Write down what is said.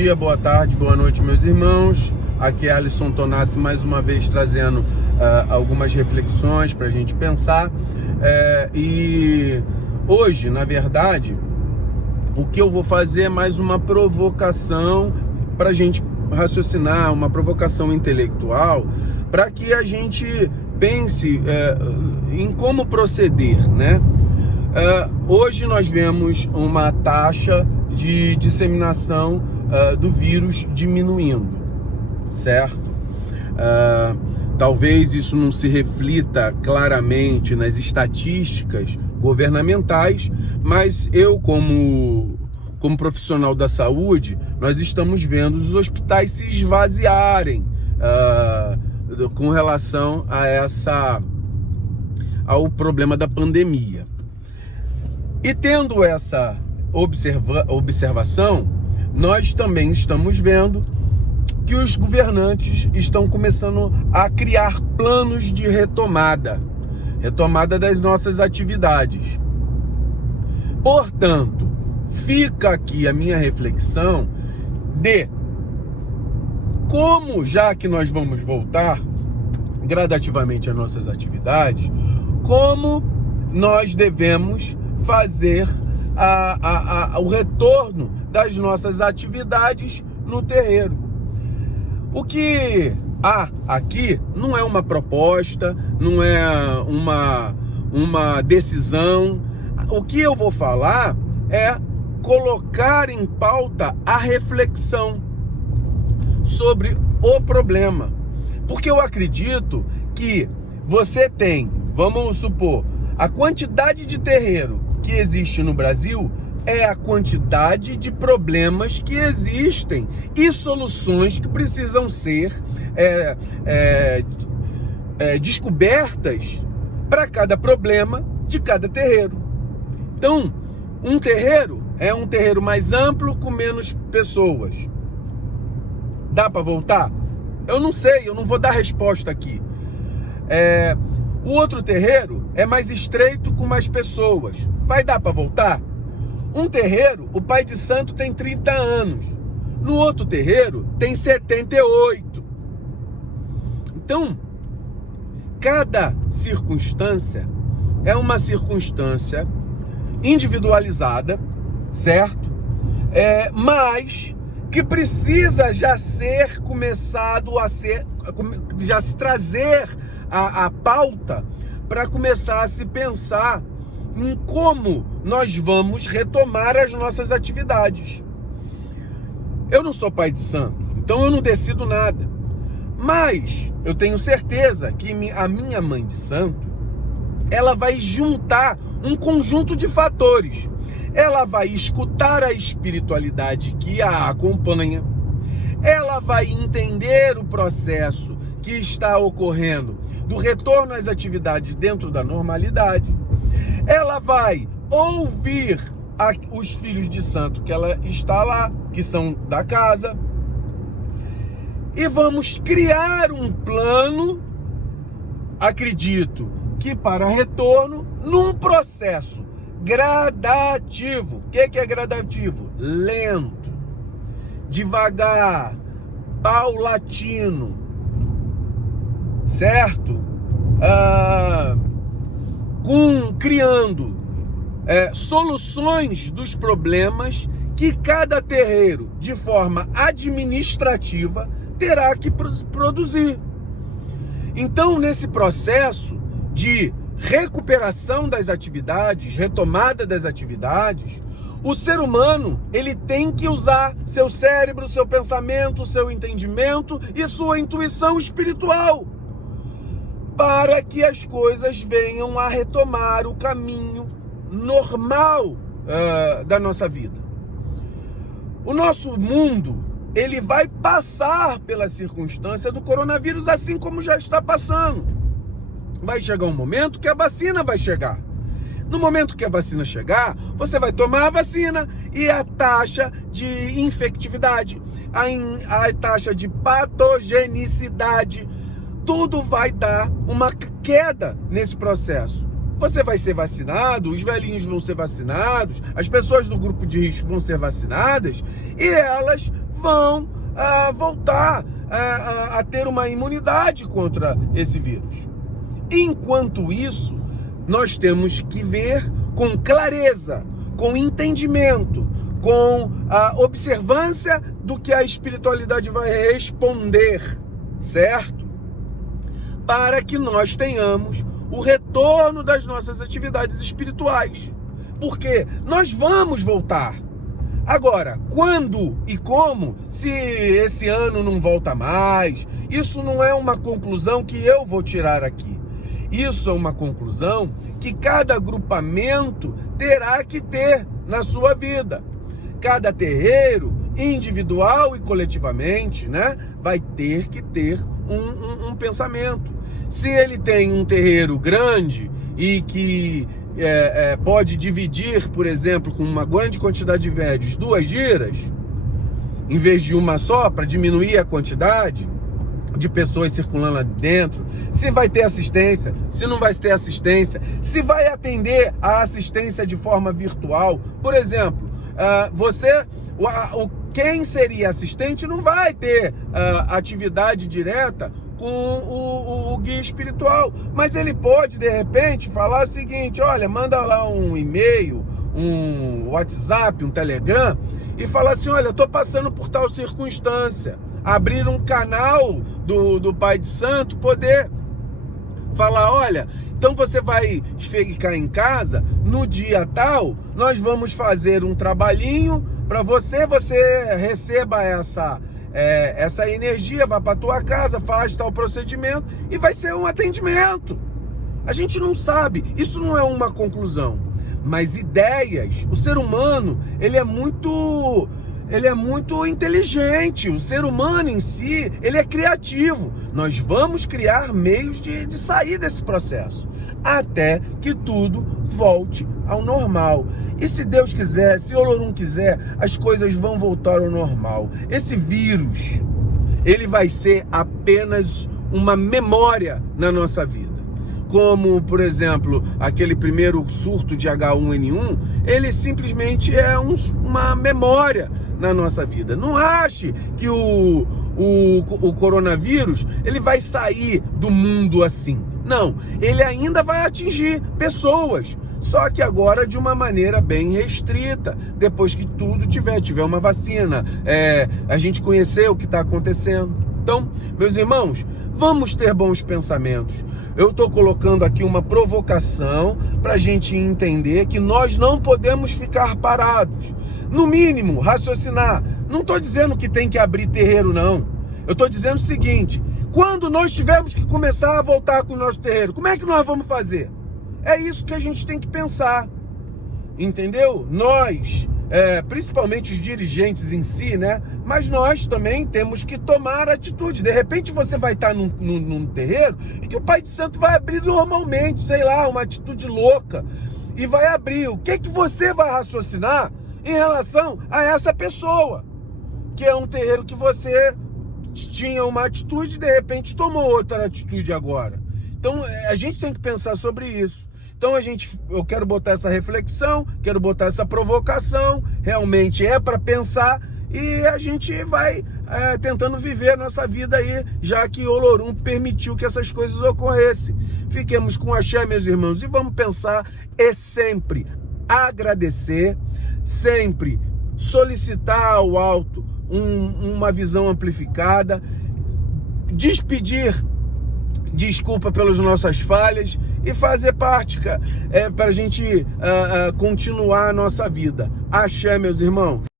dia, boa tarde, boa noite, meus irmãos. Aqui é Alisson Tonassi, mais uma vez trazendo algumas reflexões para a gente pensar. E hoje, na verdade, o que eu vou fazer é mais uma provocação para a gente raciocinar, uma provocação intelectual, para que a gente pense em como proceder, né? Hoje nós vemos uma taxa de disseminação do vírus diminuindo, certo? Talvez isso não se reflita claramente nas estatísticas governamentais, mas eu, como profissional da saúde, nós estamos vendo os hospitais se esvaziarem com relação ao problema da pandemia. E tendo essa observação, nós também estamos vendo que os governantes estão começando a criar planos de retomada das nossas atividades. Portanto, fica aqui a minha reflexão de como, já que nós vamos voltar gradativamente às nossas atividades, como nós devemos fazer o retorno das nossas atividades no terreiro. O que há aqui não é uma proposta, não é uma decisão. O que eu vou falar é colocar em pauta a reflexão sobre o problema. Porque eu acredito que você tem, vamos supor, a quantidade de terreiro que existe no Brasil é a quantidade de problemas que existem e soluções que precisam ser descobertas para cada problema de cada terreiro. Então, um terreiro é um terreiro mais amplo com menos pessoas. Dá para voltar? Eu não sei, eu não vou dar resposta aqui. O outro terreiro é mais estreito com mais pessoas. Vai dar para voltar? Um terreiro, o pai de santo tem 30 anos. No outro terreiro, tem 78. Então, cada circunstância é uma circunstância individualizada, certo? Mas que precisa já ser começado já se trazer a pauta para começar a se pensar em como nós vamos retomar as nossas atividades. Eu não sou pai de santo, então eu não decido nada. Mas eu tenho certeza que a minha mãe de santo, ela vai juntar um conjunto de fatores. Ela vai escutar a espiritualidade que a acompanha. Ela vai entender o processo que está ocorrendo do retorno às atividades dentro da normalidade. Ela vai ouvir os filhos de santo que ela está lá, que são da casa, e vamos criar um plano, acredito que para retorno, num processo gradativo. O que é gradativo? Lento, devagar, paulatino, certo? Criando soluções dos problemas que cada terreiro, de forma administrativa, terá que produzir. Então, nesse processo de recuperação das atividades, retomada das atividades, o ser humano, ele tem que usar seu cérebro, seu pensamento, seu entendimento e sua intuição espiritual para que as coisas venham a retomar o caminho normal da nossa vida. O nosso mundo, ele vai passar pela circunstância do coronavírus, assim como já está passando. Vai chegar um momento que a vacina vai chegar. No momento que a vacina chegar, você vai tomar a vacina e a taxa de infectividade, a taxa de patogenicidade, tudo vai dar uma queda nesse processo. Você vai ser vacinado, os velhinhos vão ser vacinados, as pessoas do grupo de risco vão ser vacinadas e elas vão voltar a ter uma imunidade contra esse vírus. Enquanto isso, nós temos que ver com clareza, com entendimento, com a observância do que a espiritualidade vai responder, certo? Para que nós tenhamos o retorno das nossas atividades espirituais. Porque nós vamos voltar. Agora, quando e como, se esse ano não volta mais, isso não é uma conclusão que eu vou tirar aqui. Isso é uma conclusão que cada agrupamento terá que ter na sua vida. Cada terreiro, individual e coletivamente, né, vai ter que ter um pensamento. Se ele tem um terreiro grande e que pode dividir, por exemplo, com uma grande quantidade de médios, 2 giras, em vez de uma só, para diminuir a quantidade de pessoas circulando lá dentro, se vai ter assistência, se não vai ter assistência, se vai atender a assistência de forma virtual. Por exemplo, quem seria assistente não vai ter atividade direta com o guia espiritual, mas ele pode, de repente, falar o seguinte: olha, manda lá um e-mail, um WhatsApp, um Telegram, e falar assim: olha, eu estou passando por tal circunstância. Abrir um canal do Pai de Santo, poder falar: olha, então você vai ficar em casa, no dia tal, nós vamos fazer um trabalhinho para você receba essa energia, vai para tua casa, faz tal procedimento e vai ser um atendimento. A gente não sabe, isso não é uma conclusão, mas ideias, o ser humano, ele é muito inteligente, o ser humano em si, ele é criativo. Nós vamos criar meios de sair desse processo, até que tudo volte ao normal. E se Deus quiser, se Olorum quiser, as coisas vão voltar ao normal. Esse vírus, ele vai ser apenas uma memória na nossa vida. Como, por exemplo, aquele primeiro surto de H1N1, ele simplesmente é uma memória na nossa vida. Não ache que o coronavírus, ele vai sair do mundo assim. Não, ele ainda vai atingir pessoas, só que agora de uma maneira bem restrita, depois que tudo tiver uma vacina, a gente conhecer o que está acontecendo. Então, meus irmãos, vamos ter bons pensamentos. Eu estou colocando aqui uma provocação para a gente entender que nós não podemos ficar parados. No mínimo, raciocinar. Não estou dizendo que tem que abrir terreiro, não. Eu estou dizendo o seguinte: quando nós tivermos que começar a voltar com o nosso terreiro, como é que nós vamos fazer? É isso que a gente tem que pensar, entendeu? Nós, principalmente os dirigentes em si, né? Mas nós também temos que tomar atitude. De repente você vai estar num terreiro e que o Pai de Santo vai abrir normalmente, sei lá, uma atitude louca, e vai abrir. O que você vai raciocinar em relação a essa pessoa, que é um terreiro que você tinha uma atitude e de repente tomou outra atitude agora? Então a gente tem que pensar sobre isso. Então eu quero botar essa reflexão, quero botar essa provocação, realmente é para pensar, e a gente vai tentando viver a nossa vida aí, já que Olorum permitiu que essas coisas ocorressem. Fiquemos com axé, meus irmãos, e vamos pensar e sempre agradecer, sempre solicitar ao alto uma visão amplificada, despedir desculpa pelas nossas falhas e fazer parte, para a gente continuar a nossa vida. Axé, meus irmãos.